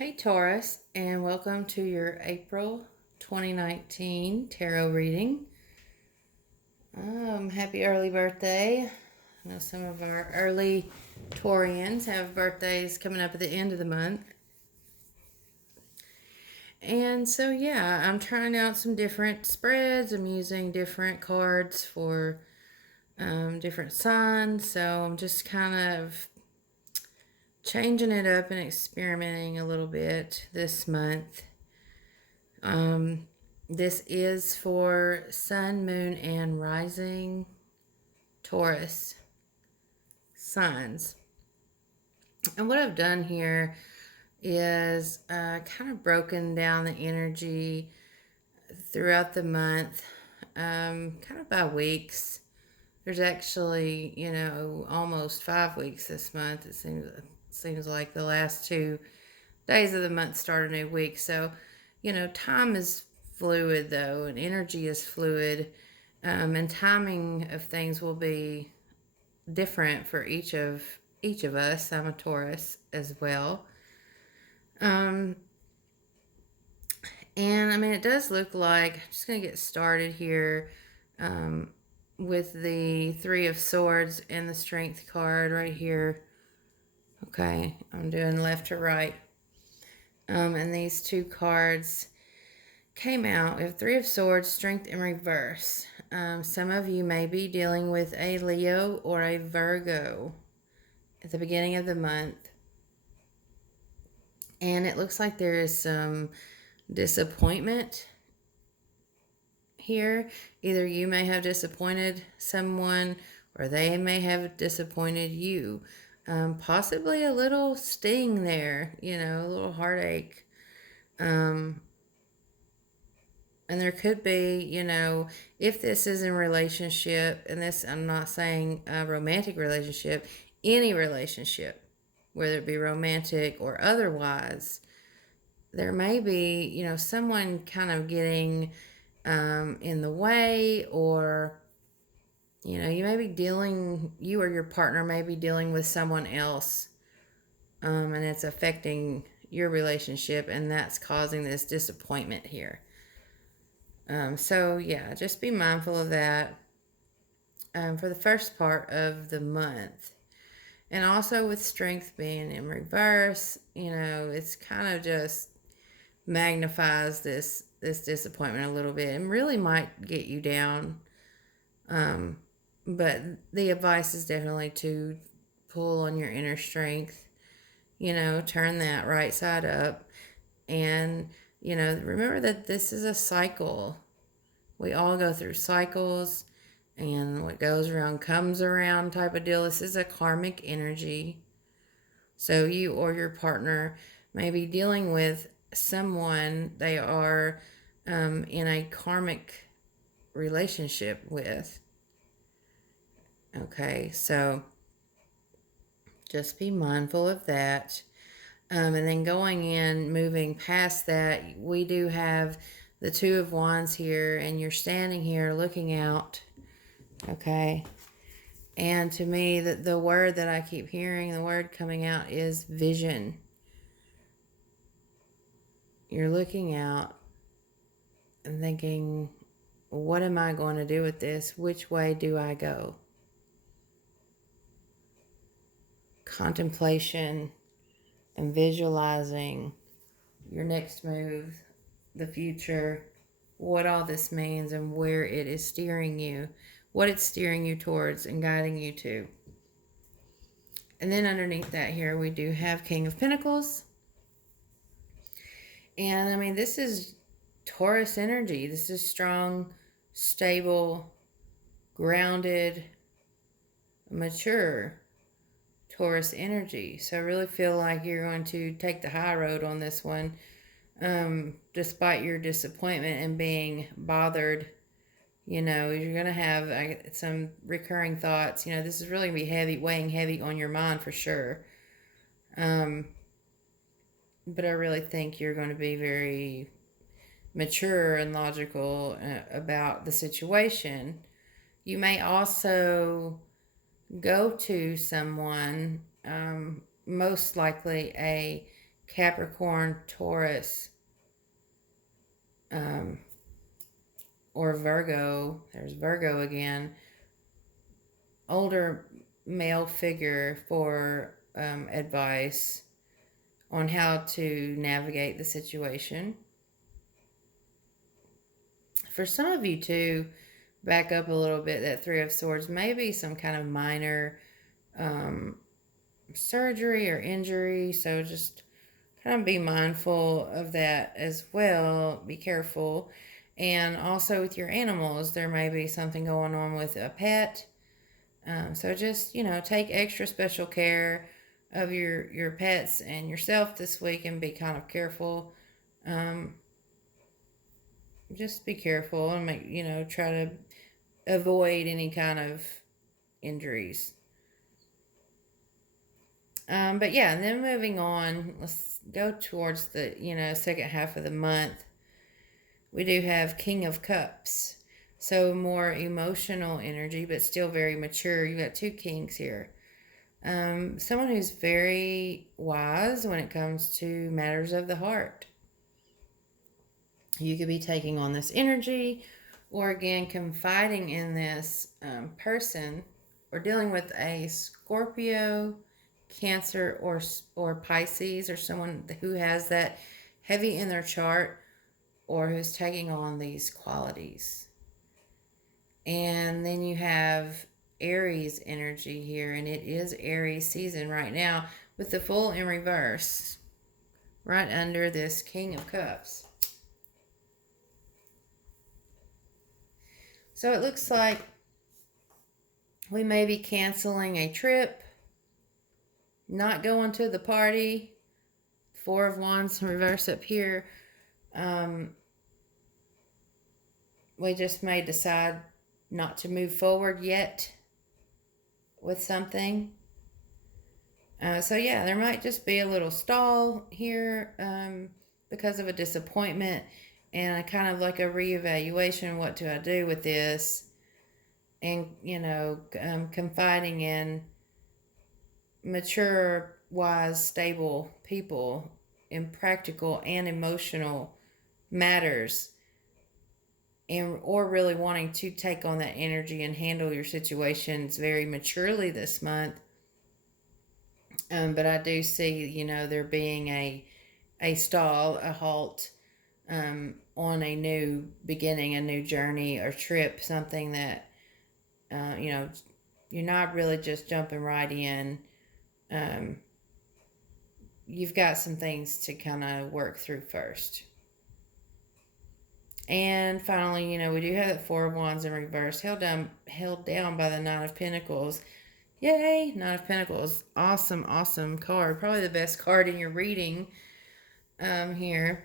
Hey Taurus, and welcome to your April 2019 tarot reading. Happy early birthday. I know some of our early Taurians have birthdays coming up at the end of the month. And so, yeah, I'm trying out some different spreads. I'm using different cards for different signs. So, I'm just kind of changing it up and experimenting a little bit this month. This is for Sun, Moon, and Rising Taurus signs. And what I've done here is kind of broken down the energy throughout the month, kind of by weeks. There's actually, almost 5 weeks this month. It seems like the last 2 days of the month start a new week. So, time is fluid though, and energy is fluid, and timing of things will be different for each of us. I'm a Taurus as well, um, and I mean it does look like I'm just gonna get started here with the Three of Swords and the Strength card right here. Okay, I'm doing left to right, and these two cards came out. We have Three of Swords, Strength in reverse. Some of you may be dealing with a Leo or a Virgo at the beginning of the month. And it looks like there is some disappointment here. Either you may have disappointed someone or they may have disappointed you. Possibly a little sting there, a little heartache. And there could be, if this is in relationship, and this, I'm not saying a romantic relationship, any relationship, whether it be romantic or otherwise, there may be, someone kind of getting in the way, or, you or your partner may be dealing with someone else, and it's affecting your relationship, and that's causing this disappointment here. So yeah, just be mindful of that for the first part of the month. And also with strength being in reverse, it's kind of just magnifies this disappointment a little bit and really might get you down. But the advice is definitely to pull on your inner strength, turn that right side up, and remember that this is a cycle. We all go through cycles, and what goes around comes around type of deal. This is a karmic energy. So you or your partner may be dealing with someone they are in a karmic relationship with. Okay, so just be mindful of that. And then moving past that, we do have the Two of Wands here, and you're standing here looking out. Okay. And to me, the word that I keep hearing, the word coming out is vision. You're looking out and thinking, what am I going to do with this? Which way do I go? Contemplation and visualizing your next move, the future, what all this means, and where it is steering you, what it's steering you towards and guiding you to. And then underneath that here, we do have King of Pentacles. And I mean, this is Taurus energy. This is strong, stable, grounded, mature Taurus energy. So I really feel like you're going to take the high road on this one, despite your disappointment and being bothered. You're going to have some recurring thoughts. This is really going to be weighing heavy on your mind for sure. But I really think you're going to be very mature and logical about the situation. You may also go to someone, most likely a Capricorn, Taurus, or Virgo. There's Virgo again. Older male figure for advice on how to navigate the situation. For some of you too, back up a little bit, that Three of Swords may be some kind of minor surgery or injury, so just kind of be mindful of that as well. Be careful. And also with your animals, there may be something going on with a pet. So just, take extra special care of your pets and yourself this week, and be kind of careful. Just be careful and try to avoid any kind of injuries. But yeah, and then moving on, let's go towards the, second half of the month. We do have King of Cups. So more emotional energy, but still very mature. You got two kings here. Someone who's very wise when it comes to matters of the heart. You could be taking on this energy, or again, confiding in this person, or dealing with a Scorpio, Cancer, or Pisces, or someone who has that heavy in their chart, or who's taking on these qualities. And then you have Aries energy here, and it is Aries season right now with the Fool in reverse right under this King of Cups. So it looks like we may be canceling a trip, not going to the party. Four of Wands in reverse up here. We just may decide not to move forward yet with something. So yeah, there might just be a little stall here because of a disappointment, and a kind of like a reevaluation. What do I do with this? And confiding in mature, wise, stable people in practical and emotional matters, or really wanting to take on that energy and handle your situations very maturely this month. But I do see, there being a stall, a halt on a new beginning, a new journey or trip, something that, you're not really just jumping right in. You've got some things to kind of work through first. And finally, we do have that Four of Wands in reverse, held down by the Nine of Pentacles. Yay! Nine of Pentacles. Awesome, awesome card. Probably the best card in your reading here,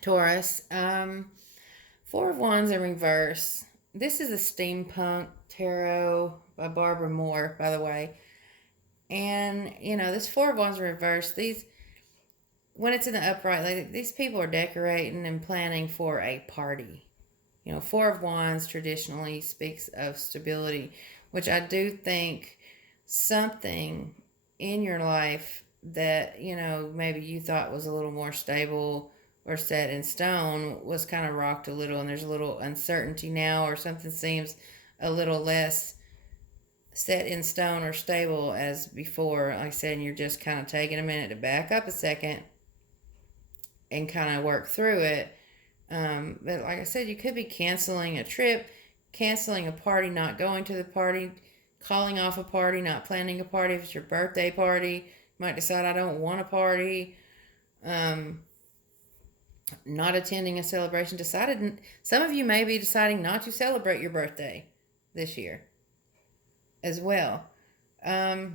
Taurus. Four of Wands in reverse. This is a steampunk tarot by Barbara Moore, by the way. And, this Four of Wands in reverse, when it's in the upright, like these people are decorating and planning for a party. Four of Wands traditionally speaks of stability, which I do think something in your life that, maybe you thought was a little more stable or set in stone was kind of rocked a little, and there's a little uncertainty now, or something seems a little less set in stone or stable as before. Like I said, and you're just kind of taking a minute to back up a second and kind of work through it. But like I said, you could be canceling a trip, canceling a party, not going to the party, calling off a party, not planning a party. If it's your birthday party, you might decide, I don't want a party. Not attending a celebration. Some of you may be deciding not to celebrate your birthday this year as well. But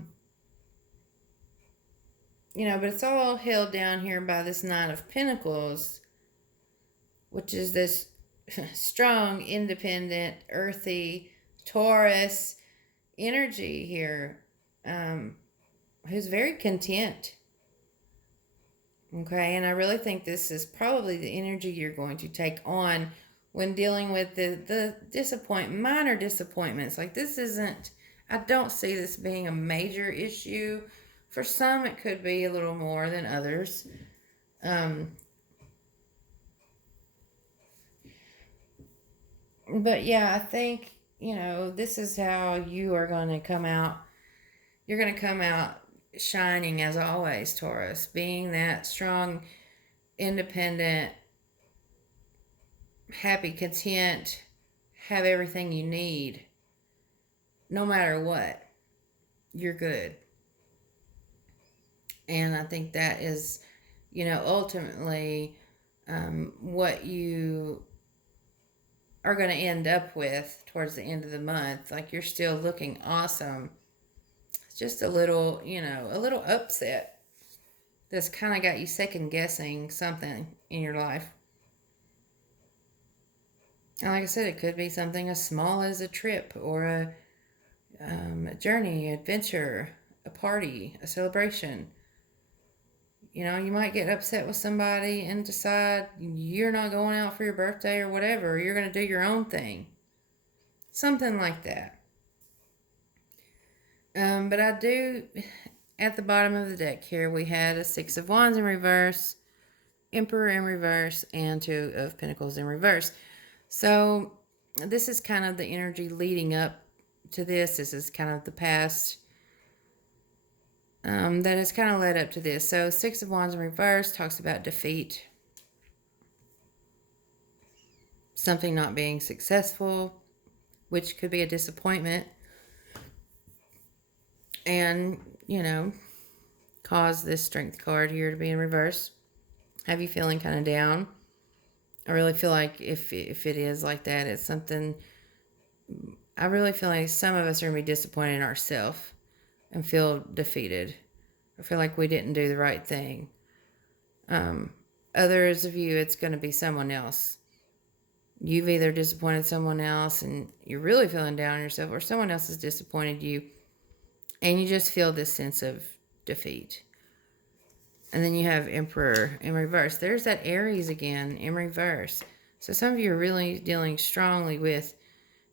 it's all held down here by this Nine of Pentacles, which is this strong, independent, earthy Taurus energy here, who's very content. Okay, and I really think this is probably the energy you're going to take on when dealing with the minor disappointments. Like, this isn't, I don't see this being a major issue For some, it could be a little more than others. But yeah, I think, this is how you are going to come out. You're going to come out shining as always, Taurus, being that strong, independent, happy, content, have everything you need, no matter what. You're good. And I think that is, ultimately what you are going to end up with towards the end of the month. Like, you're still looking awesome. It's just a little upset that's kind of got you second guessing something in your life. And like I said, it could be something as small as a trip or a journey, adventure, a party, a celebration. You might get upset with somebody and decide you're not going out for your birthday or whatever. You're going to do your own thing. Something like that. But I do, at the bottom of the deck here, we had a Six of Wands in reverse, Emperor in reverse, and Two of Pentacles in reverse. So this is kind of the energy leading up to this. This is kind of the past that has kind of led up to this. So Six of Wands in reverse talks about defeat, something not being successful, which could be a disappointment, and cause this Strength card here to be in reverse, have you feeling kind of down. I really feel like if it is like that, it's something. I really feel like some of us are going to be disappointed in ourselves and feel defeated. I feel like we didn't do the right thing. Others of you, it's going to be someone else. You've either disappointed someone else and you're really feeling down on yourself, or someone else has disappointed you and you just feel this sense of defeat. And then you have Emperor in reverse. There's that Aries again in reverse. So some of you are really dealing strongly with,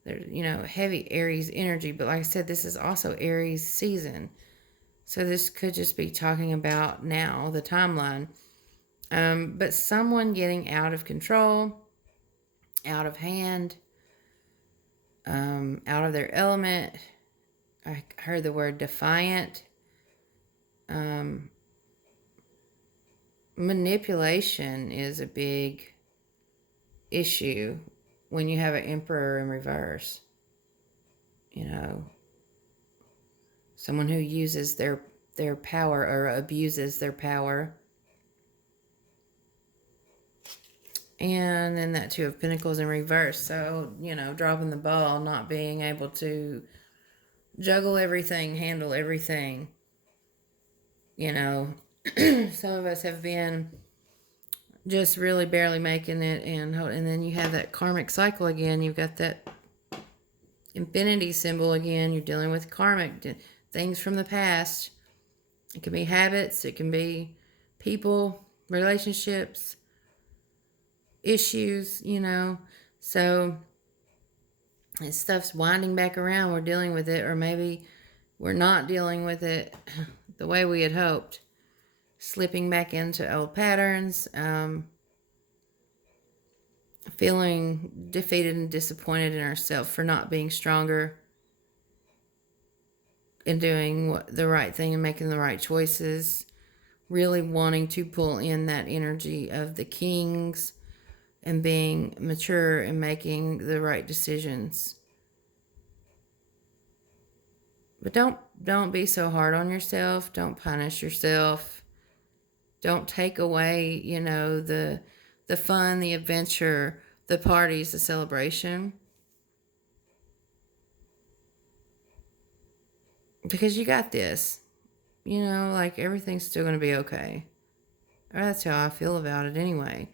heavy Aries energy. But like I said, this is also Aries season. So this could just be talking about now, the timeline. But someone getting out of control, out of hand, out of their element. I heard the word defiant. Manipulation is a big issue when you have an Emperor in reverse. Someone who uses their power or abuses their power. And then that Two of Pentacles in reverse. So, dropping the ball, not being able to juggle everything, handle everything. Some of us have been just really barely making it, and then you have that karmic cycle again. You've got that infinity symbol again. You're dealing with karmic things from the past. It can be habits, it can be people, relationships, issues, So stuff's winding back around. We're dealing with it, or maybe we're not dealing with it the way we had hoped. Slipping back into old patterns, feeling defeated and disappointed in ourselves for not being stronger and doing the right thing and making the right choices. Really wanting to pull in that energy of the kings and being mature and making the right decisions. But don't be so hard on yourself. Don't punish yourself. Don't take away, the fun, the adventure, the parties, the celebration. Because you got this. Like everything's still going to be okay. Or that's how I feel about it anyway.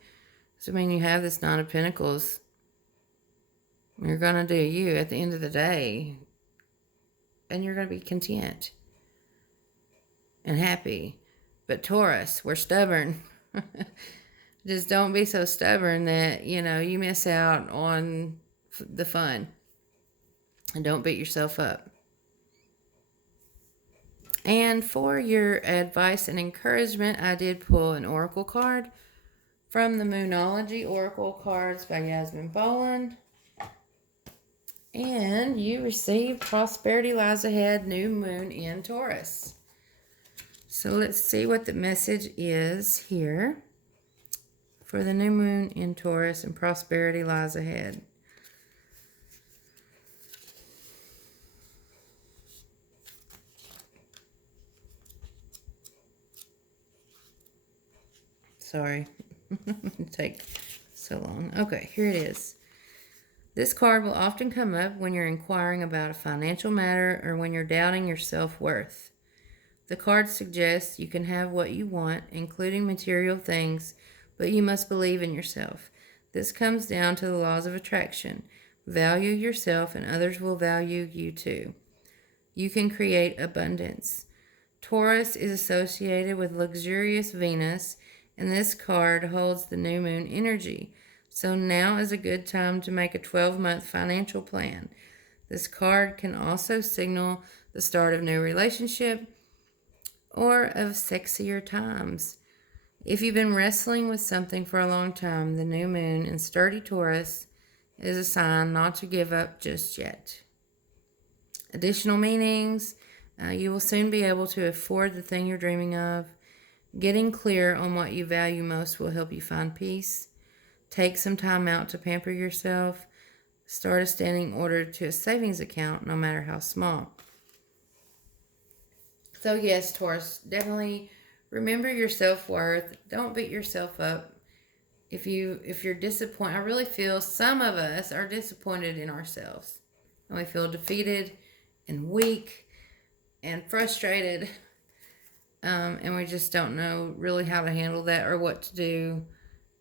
So, you have this Nine of Pentacles. You're going to do you at the end of the day. And you're going to be content and happy. But Taurus, we're stubborn. Just don't be so stubborn that, you miss out on the fun. And don't beat yourself up. And for your advice and encouragement, I did pull an oracle card from the Moonology Oracle Cards by Yasmin Boland. And you received Prosperity Lies Ahead, New Moon in Taurus. So let's see what the message is here for the new moon in Taurus and prosperity lies ahead. Sorry, it take so long. Okay, here it is. This card will often come up when you're inquiring about a financial matter or when you're doubting your self-worth. The card suggests you can have what you want, including material things, but you must believe in yourself. This comes down to the laws of attraction. Value yourself and others will value you too. You can create abundance. Taurus is associated with luxurious Venus, and this card holds the new moon energy. So now is a good time to make a 12-month financial plan. This card can also signal the start of a new relationship or of sexier times. If you've been wrestling with something for a long time, the new moon in sturdy Taurus is a sign not to give up just yet. Additional meanings, you will soon be able to afford the thing you're dreaming of. Getting clear on what you value most will help you find peace. Take some time out to pamper yourself. Start a standing order to a savings account, no matter how small. So yes, Taurus, definitely remember your self-worth. Don't beat yourself up. If you're disappointed, I really feel some of us are disappointed in ourselves. And we feel defeated and weak and frustrated. And we just don't know really how to handle that or what to do.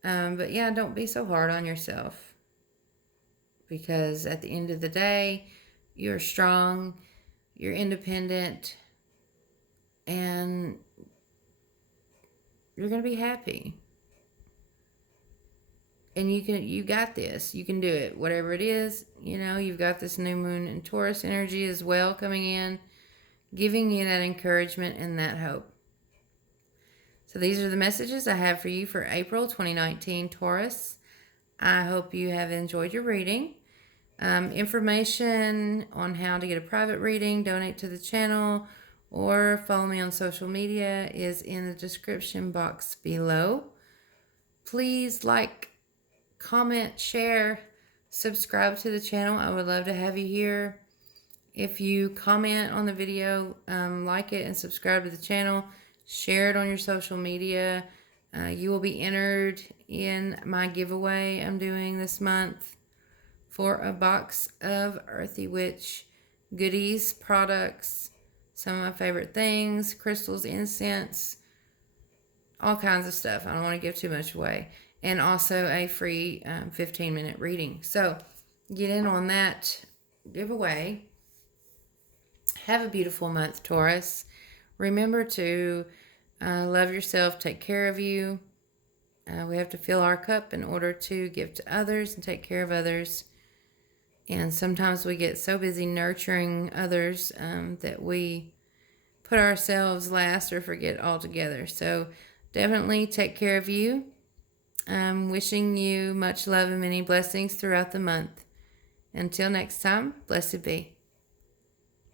But yeah, don't be so hard on yourself. Because at the end of the day, you're strong, you're independent, and you're going to be happy. And you got this. You can do it. Whatever it is, you've got this new moon and Taurus energy as well coming in, giving you that encouragement and that hope. So these are the messages I have for you for April 2019, Taurus. I hope you have enjoyed your reading. Information on how to get a private reading, donate to the channel, or follow me on social media is in the description box below. Please like, comment, share, subscribe to the channel. I would love to have you here. If you comment on the video, like it and subscribe to the channel, share it on your social media. You will be entered in my giveaway I'm doing this month for a box of Earthywitch goodies, products, some of my favorite things, crystals, incense, all kinds of stuff. I don't want to give too much away. And also a free 15-minute reading. So get in on that giveaway. Have a beautiful month, Taurus. Remember to love yourself, take care of you. We have to fill our cup in order to give to others and take care of others. And sometimes we get so busy nurturing others that we put ourselves last or forget altogether. So definitely take care of you. I'm wishing you much love and many blessings throughout the month. Until next time, blessed be.